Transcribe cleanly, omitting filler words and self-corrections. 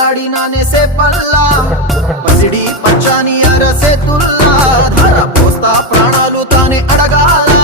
అల్లాడినానేసే పల్లా పసిడి పచ్చాని అరసే తుల్లా ధర పోస్తా ప్రాణాలు తానే అడగాల